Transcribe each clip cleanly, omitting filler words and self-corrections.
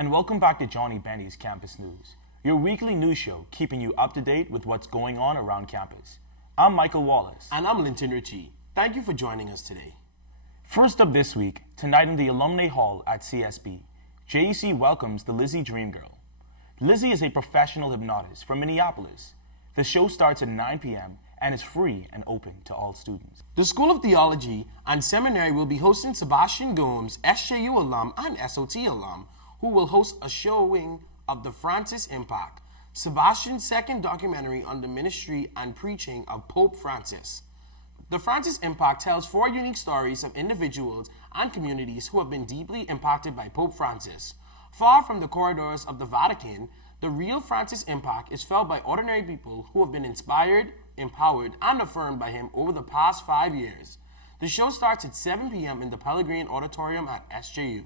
and welcome back to Johnnie Bennie's Campus News, your weekly news show keeping you up to date with what's going on around campus. I'm Michael Wallace. And I'm Linton Ritchie. Thank you for joining us today. First up this week, tonight in the Alumni Hall at CSB, JEC welcomes the Lizzie Dream Girl. Lizzie is a professional hypnotist from Minneapolis. The show starts at 9 p.m. and is free and open to all students. The School of Theology and Seminary will be hosting Sebastian Gomes, SJU alum and SOT alum, who will host a showing of the Francis Impact, Sebastian's second documentary on the ministry and preaching of Pope Francis. The Francis Impact tells 4 unique stories of individuals and communities who have been deeply impacted by Pope Francis. Far from the corridors of the Vatican, the real Francis Impact is felt by ordinary people who have been inspired, empowered, and affirmed by him over the past 5 years. The show starts at 7 p.m. in the Pellegrin Auditorium at SJU.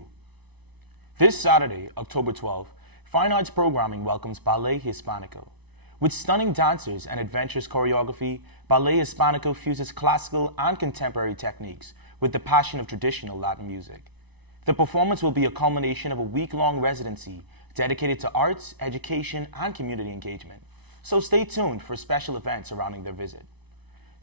This Saturday, October 12th, Fine Arts Programming welcomes Ballet Hispánico. With stunning dancers and adventurous choreography, Ballet Hispánico fuses classical and contemporary techniques with the passion of traditional Latin music. The performance will be a culmination of a week-long residency dedicated to arts, education, and community engagement. So stay tuned for special events surrounding their visit.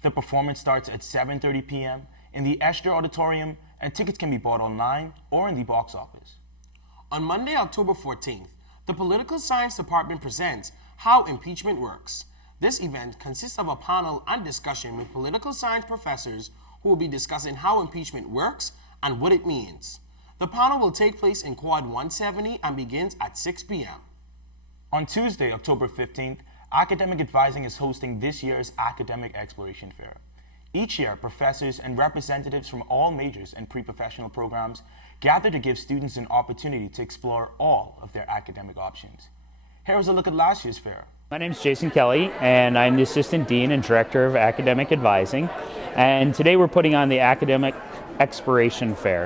The performance starts at 7:30 p.m. in the Esther Auditorium, and tickets can be bought online or in the box office. On Monday, October 14th, the Political Science Department presents How Impeachment Works. This event consists of a panel and discussion with political science professors who will be discussing how impeachment works and what it means. The panel will take place in Quad 170 and begins at 6 p.m. On Tuesday, October 15th, Academic Advising is hosting this year's Academic Exploration Fair. Each year, professors and representatives from all majors and pre-professional programs gather to give students an opportunity to explore all of their academic options. Here is a look at last year's fair. My name is Jason Kelly, and I'm the Assistant Dean and Director of Academic Advising. And today we're putting on the Academic Exploration Fair.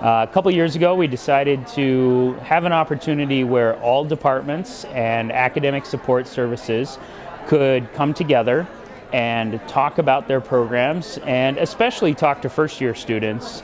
A couple years ago, we decided to have an opportunity where all departments and academic support services could come together and talk about their programs, and especially talk to first-year students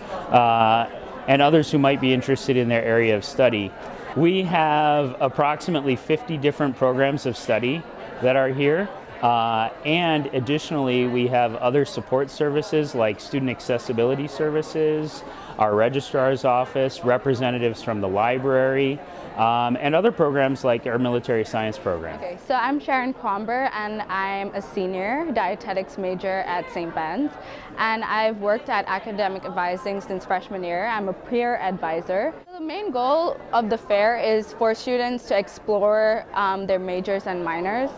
and others who might be interested in their area of study. We have approximately 50 different programs of study that are here. And additionally, we have other support services like student accessibility services, our registrar's office, representatives from the library, and other programs like our military science program. Okay, so I'm Sharon Cromber, and I'm a senior dietetics major at St. Ben's, and I've worked at academic advising since freshman year. I'm a peer advisor. The main goal of the fair is for students to explore their majors and minors,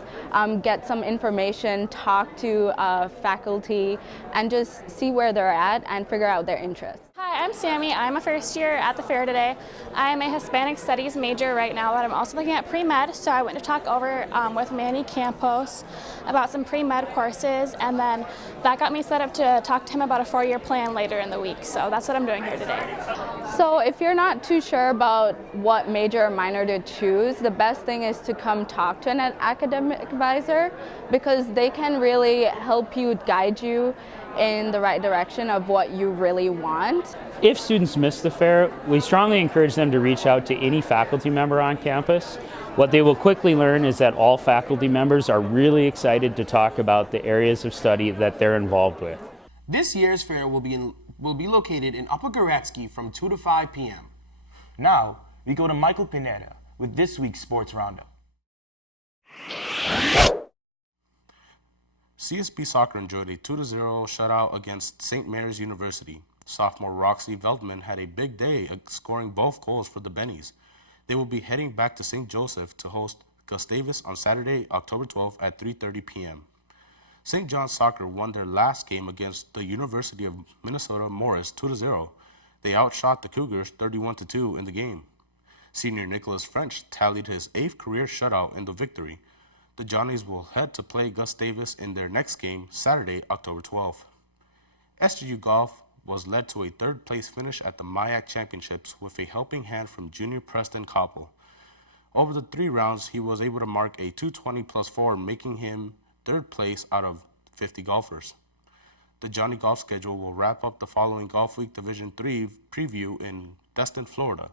get some information, talk to faculty, and just see where they're at and figure out their interests. Hi, I'm Sammy. I'm a first year at the fair today. I'm a Hispanic Studies major right now, but I'm also looking at pre-med, so I went to talk over with Manny Campos about some pre-med courses, and then that got me set up to talk to him about a 4-year plan later in the week, so that's what I'm doing here today. So if you're not too sure about what major or minor to choose, the best thing is to come talk to an academic advisor, because they can really help you, guide you in the right direction of what you really want. If students miss the fair, we strongly encourage them to reach out to any faculty member on campus. What they will quickly learn is that all faculty members are really excited to talk about the areas of study that they're involved with. This year's fair will be located in Upper Goretsky from 2 to 5 p.m. Now, we go to Michael Pineda with this week's Sports Roundup. CSB Soccer enjoyed a 2-0 shutout against St. Mary's University. Sophomore Roxy Veldman had a big day, scoring both goals for the Bennies. They will be heading back to St. Joseph to host Gustavus on Saturday, October 12th at 3:30 p.m. St. John's Soccer won their last game against the University of Minnesota Morris 2-0. They outshot the Cougars 31-2 in the game. Senior Nicholas French tallied his 8th career shutout in the victory. The Johnnies will head to play Gustavus in their next game, Saturday, October 12th. SJU Golf was led to a 3rd-place finish at the MIAC Championships with a helping hand from junior Preston Koppel. Over the 3 rounds, he was able to mark a 220 plus 4, making him 3rd place out of 50 golfers. The Johnny Golf schedule will wrap up the following Golf Week Division III preview in Destin, Florida.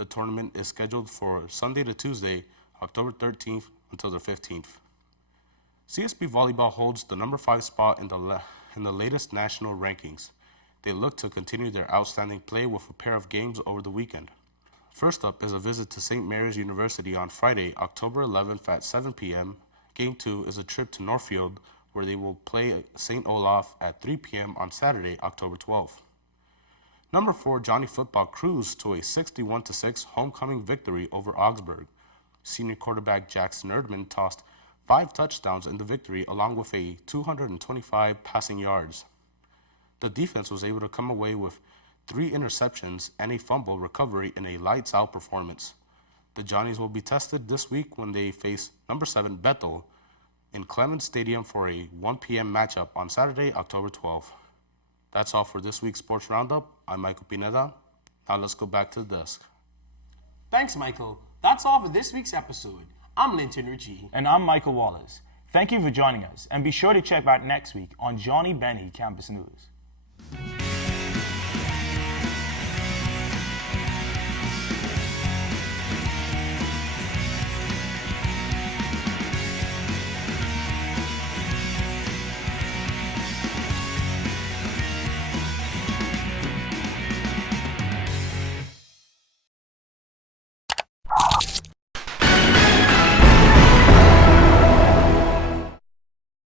The tournament is scheduled for Sunday to Tuesday, October 13th until the 15th. CSB Volleyball holds the number 5 spot in the latest national rankings. They look to continue their outstanding play with a pair of games over the weekend. First up is a visit to St. Mary's University on Friday, October 11th at 7 p.m. Game 2 is a trip to Northfield, where they will play St. Olaf at 3 p.m. on Saturday, October 12th. Number 4, Johnnie Football cruised to a 61-6 homecoming victory over Augsburg. Senior quarterback Jackson Erdman tossed 5 touchdowns in the victory along with a 225 passing yards. The defense was able to come away with 3 interceptions and a fumble recovery in a lights-out performance. The Johnnies will be tested this week when they face number 7 Bethel in Clemens Stadium for a 1 p.m. matchup on Saturday, October 12th. That's all for this week's Sports Roundup. I'm Michael Pineda. Now let's go back to the desk. Thanks, Michael. That's all for this week's episode. I'm Linton Ritchie. And I'm Michael Wallace. Thank you for joining us, and be sure to check back next week on Johnnie Bennie Campus News.